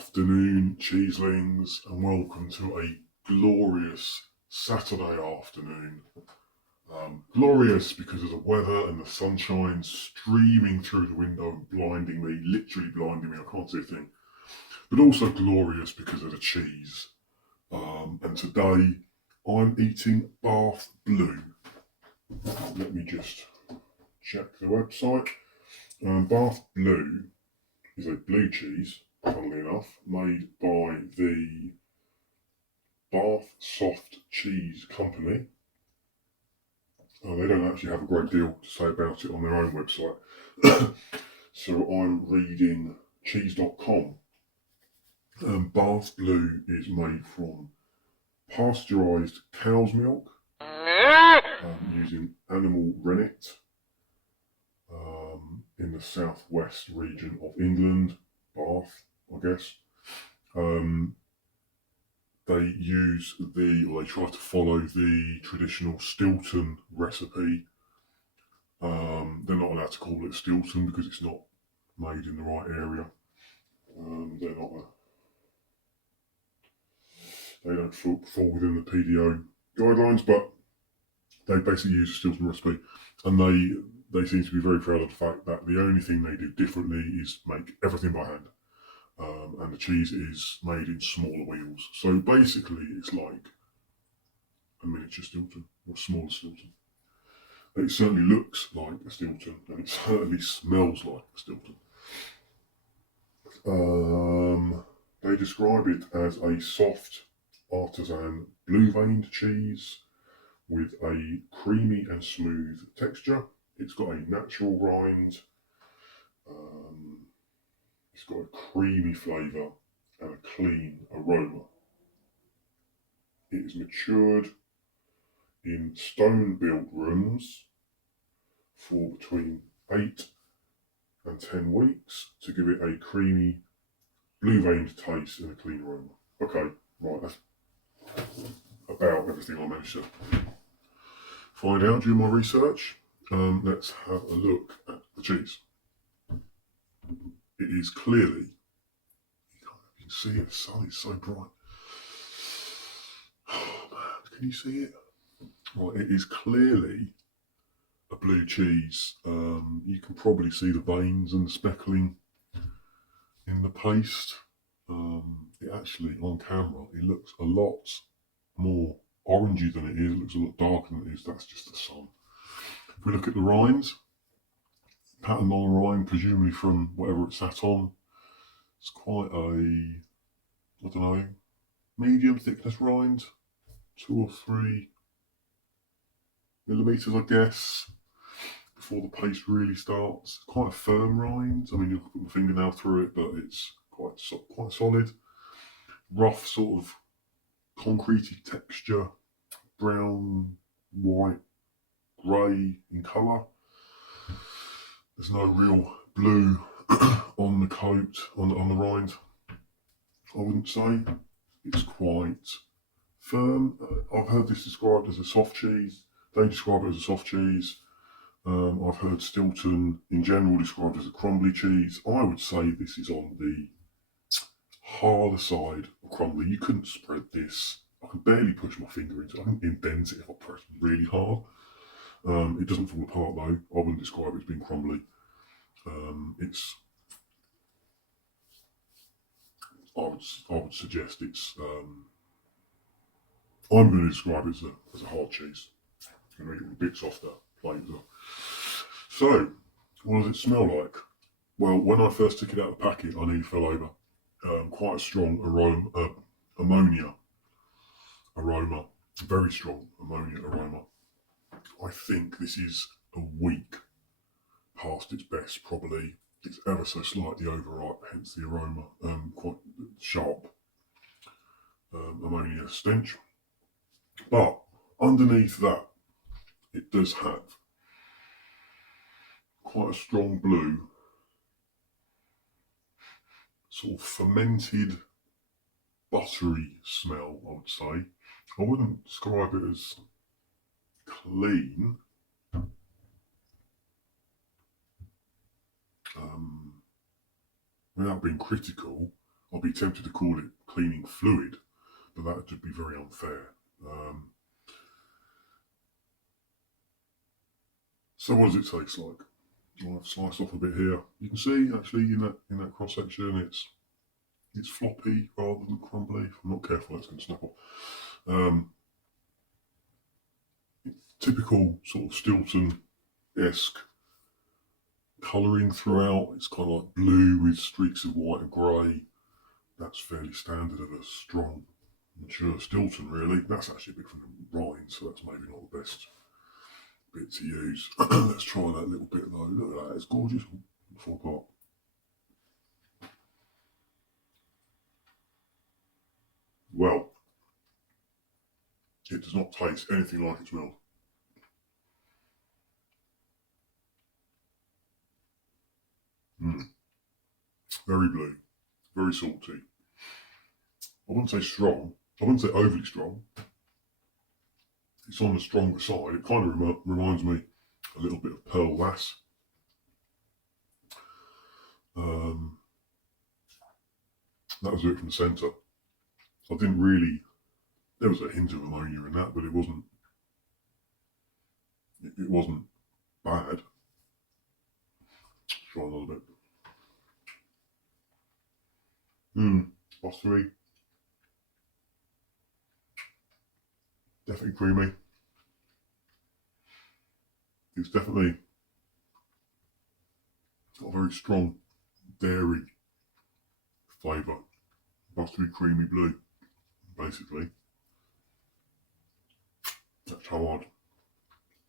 afternoon, cheeselings, and welcome to a glorious Saturday afternoon. Glorious because of the weather and the sunshine streaming through the window and blinding me, literally blinding me, I can't see a thing. But also glorious because of the cheese. And today I'm eating Bath Blue. Let me just check the website. Bath Blue is a blue cheese, funnily enough, made by the Bath Soft Cheese Company. They don't actually have a great deal to say about it on their own website. So I'm reading cheese.com. Bath Blue is made from pasteurised cow's milk using animal rennet in the southwest region of England, Bath, I guess. They try to follow the traditional Stilton recipe. They're not allowed to call it Stilton because it's not made in the right area. They don't fall within the PDO guidelines, but they basically use a Stilton recipe, and they seem to be very proud of the fact that the only thing they do differently is make everything by hand. And the cheese is made in smaller wheels. So basically it's like a miniature Stilton, or smaller Stilton. It certainly looks like a Stilton, and it certainly smells like a Stilton. They describe it as a soft, artisan, blue-veined cheese with a creamy and smooth texture. It's got a natural rind. It's got a creamy flavour and a clean aroma. It is matured in stone-built rooms for between 8 and 10 weeks to give it a creamy, blue-veined taste and a clean aroma. Okay, right, that's about everything I managed to find out during my research. Let's have a look at the cheese. It is clearly, you can see it, the sun is so bright. Oh man, can you see it? Right, it is clearly a blue cheese. You can probably see the veins and the speckling in the paste. It actually, on camera, it looks a lot more orangey than it is. It looks a lot darker than it is. That's just the sun. If we look at the rinds, pattern on the rind, presumably from whatever it sat on, it's quite a, I don't know, medium thickness rind, 2 or 3 millimetres, I guess, before the paste really starts. It's quite a firm rind. I mean, you can put my fingernail through it, but it's quite solid. Rough, sort of concretey texture, brown, white, grey in colour. There's no real blue on the coat, on the rind, I wouldn't say. It's quite firm. I've heard this described as a soft cheese. They describe it as a soft cheese. I've heard Stilton in general described as a crumbly cheese. I would say this is on the harder side of crumbly. You couldn't spread this. I can barely push my finger into it. I can indent it if I press really hard. It doesn't fall apart though. I wouldn't describe it as being crumbly. I would suggest it's. I'm going to describe it as a hard cheese. It's going to make it a bit softer, plain as well. So, what does it smell like? Well, when I first took it out of the packet, I nearly fell over. Quite a strong ammonia aroma, very strong ammonia aroma. I think this is a week past its best, probably. It's ever so slightly overripe, hence the aroma, quite sharp ammonia stench. But underneath that, it does have quite a strong blue, sort of fermented, buttery smell, I would say. I wouldn't describe it as clean. Without being critical, I'll be tempted to call it cleaning fluid, but that would just be very unfair. So what does it taste like? I've sliced off a bit here. You can see actually in that cross section it's floppy rather than crumbly. If I'm not careful, it's going to snap off. Typical sort of Stilton-esque colouring throughout. It's kind of like blue with streaks of white and grey. That's fairly standard of a strong, mature Stilton, really. That's actually a bit from the rind, so that's maybe not the best bit to use. Let's try that little bit though. Look at that, it's gorgeous. Fall apart. Well, it does not taste anything like it smells. Very blue, very salty. I wouldn't say strong. I wouldn't say overly strong. It's on the stronger side. It kind of reminds me a little bit of Pearl Lass. That was it from the centre. I didn't really. There was a hint of ammonia in that, but it wasn't. It wasn't bad. Try another bit. Buttery. Definitely creamy. It's definitely got a very strong dairy flavour. Buttery, creamy blue, basically. That's how I'd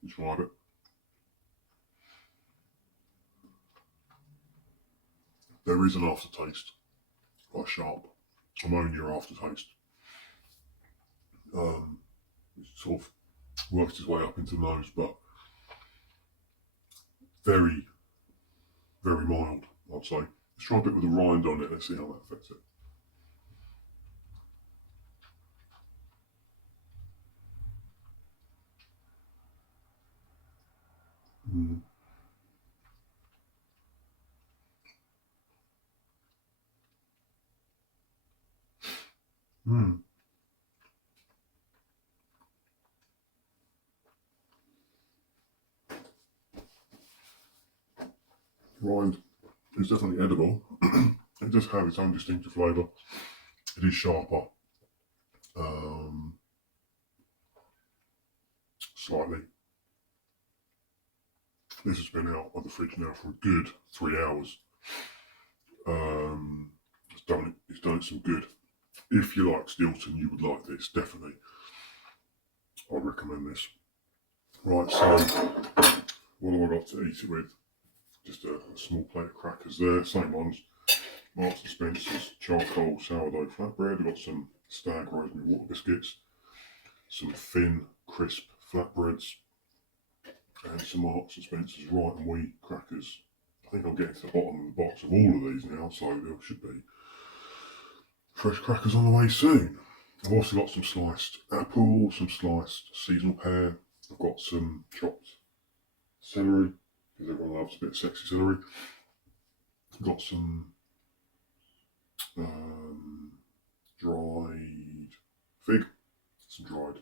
describe it. There is an aftertaste, quite sharp, ammonia aftertaste. It sort of works its way up into the nose, but very, very mild, I'd say. Let's try a bit with the rind on it, let's see how that affects it. Rind is definitely edible. It does have its own distinctive flavour. It is sharper. Slightly. This has been out of the fridge now for a good 3 hours. It's done it some good. If you like Stilton, you would like this, definitely. I'd recommend this. Right, so what have I got to eat it with? Just a small plate of crackers there, same ones. Marks and Spencer's charcoal sourdough flatbread. I've got some Stag rosemary water biscuits, some thin, crisp flatbreads, and some Marks and Spencer's Right and Wheat crackers. I think I'm getting to the bottom of the box of all of these now, so there should be fresh crackers on the way soon. I've also got some sliced apple, some sliced seasonal pear. I've got some chopped celery, because everyone loves a bit of sexy celery. I've got some dried fig, some dried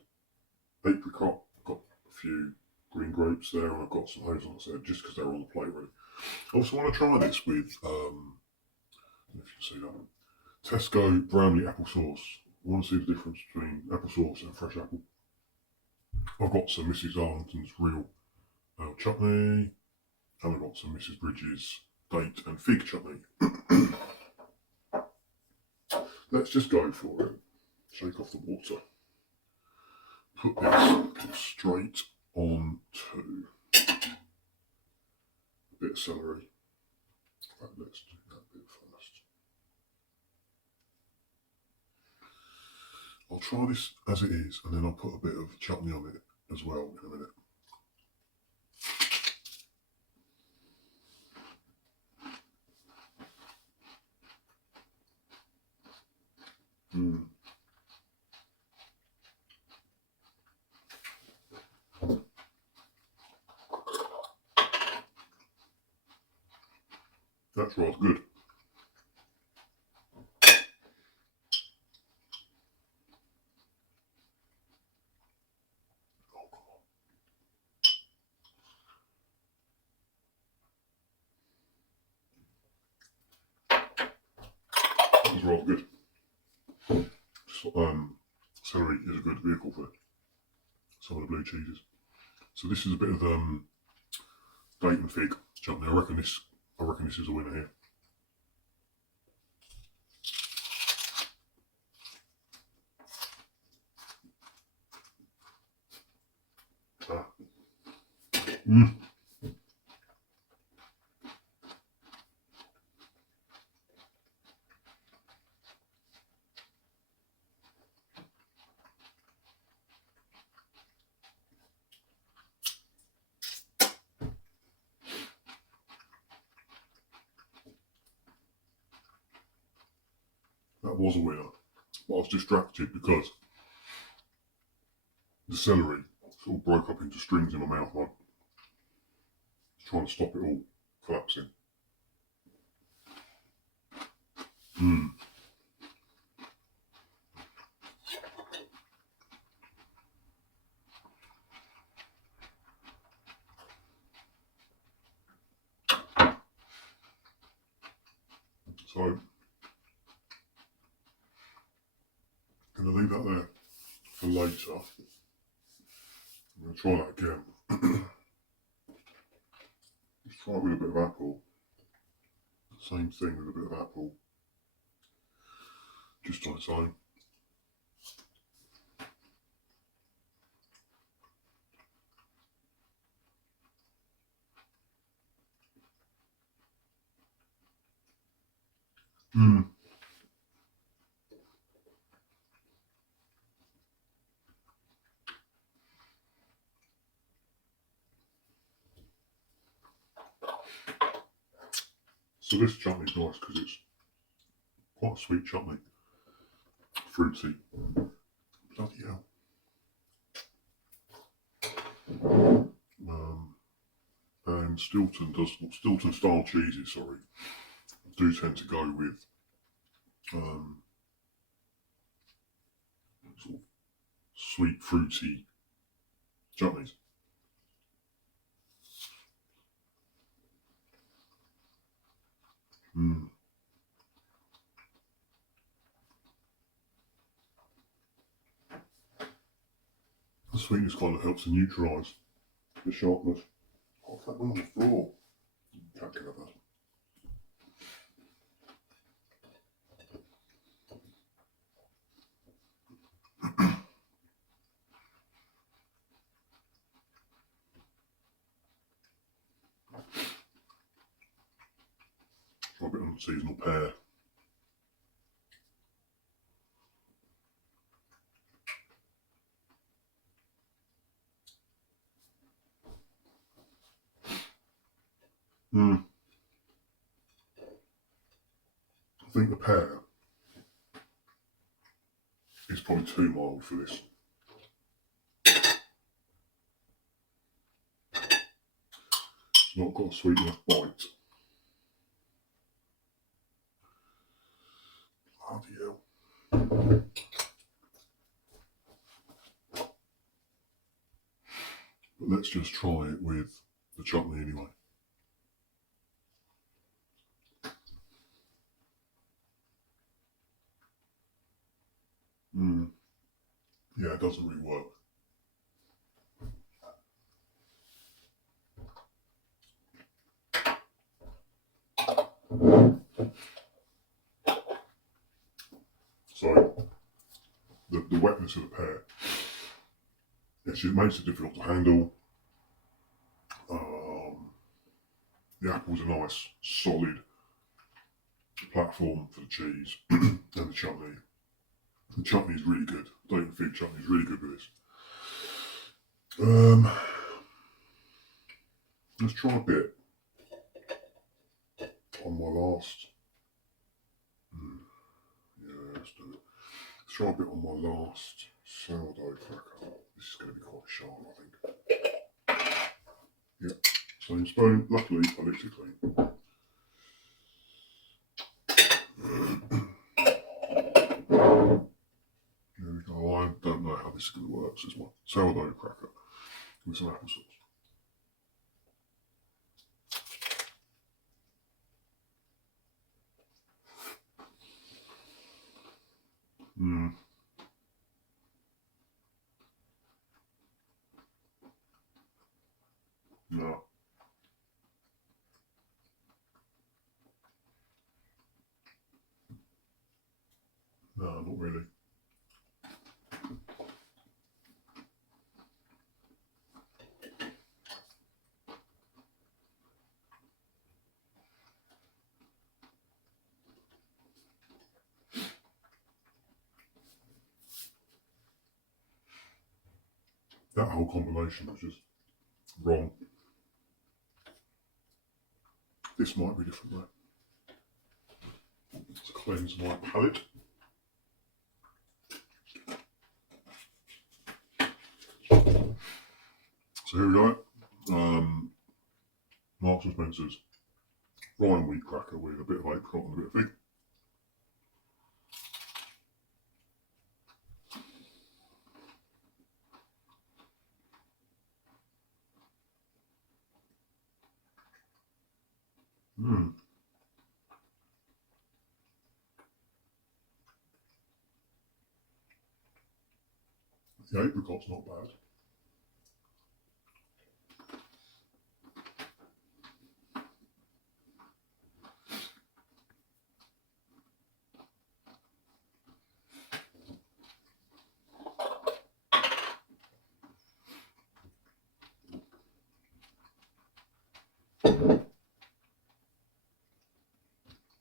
apricot. I've got a few green grapes there, and I've got some hazelnuts there, just because they're on the plate ready. I also want to try this with, I don't know if you can see that, Tesco Bramley applesauce. I want to see the difference between applesauce and fresh apple. I've got some Mrs. Arlington's real chutney, and I've got some Mrs. Bridges date and fig chutney. Let's just go for it. Shake off the water. Put this straight on to a bit of celery. Right, let's do that bit first. I'll try this as it is, and then I'll put a bit of chutney on it as well in a minute. That's rather good. That was rather good. Celery is a good vehicle for some of the blue cheeses. So this is a bit of date and fig chutney. I reckon this is a winner here. That was a winner, but I was distracted because the celery sort of broke up into strings in my mouth. I was trying to stop it all collapsing. So I'm going to leave that there for later. I'm going to try that again. Let's try it with a bit of apple. Same thing with a bit of apple. Just on its own. So this chutney's nice because it's quite a sweet chutney. Fruity. Bloody hell. And Stilton style cheeses, do tend to go with sort of sweet, fruity chutneys. The sweetness kind of helps to neutralise the sharpness. Oh, that went on the floor. Can't get that. Try a bit on seasonal pear. I think the pear is probably too mild for this. It's not got a sweet enough bite. Bloody hell. But let's just try it with the chutney anyway. Yeah, it doesn't really work. So, the wetness of the pear, yes, it makes it difficult to handle. The apple's a nice, solid platform for the cheese and the chutney. The chutney is really good. Date and fig chutney is really good with this. Let's try a bit on my last. Yeah, let's do it. Let's try a bit on my last sourdough cracker. This is going to be quite sharp, I think. Yep, same spoon. Luckily, I licked it clean. There we go. I don't know how this is going to work. So it's my sourdough cracker with some applesauce. Mm. No. No, not really. That whole combination was just wrong. This might be different though. To cleanse my palate. So here we go. Marks and Spencer's Ryan wheat cracker with a bit of apricot and a bit of fig. Mm. The apricot's not bad.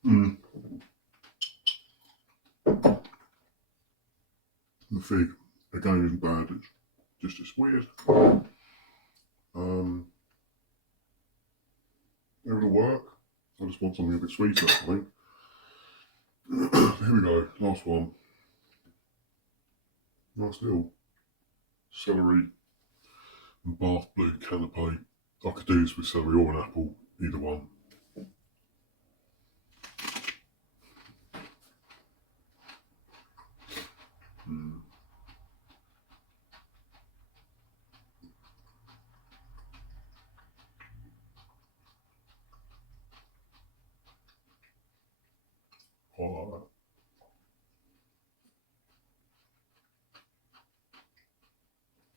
Mm. The fig, again, isn't bad. It's weird. It'll work. I just want something a bit sweeter, I think. Here we go, last one. Nice little celery and Bath Blue canapé. I could do this with celery or an apple, either one. Mm. I like that.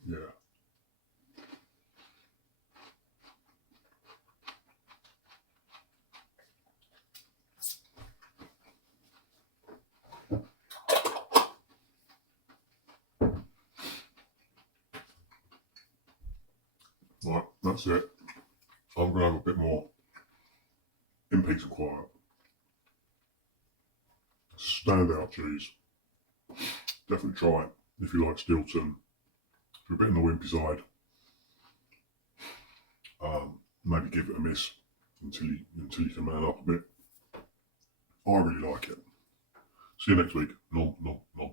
Yeah. Right, that's it. I'm going to have a bit more in peace and quiet. Standout cheese. Definitely try it if you like Stilton. If you're a bit on the wimpy side, maybe give it a miss until you can man up a bit. I really like it. See you next week. Nom, nom, nom.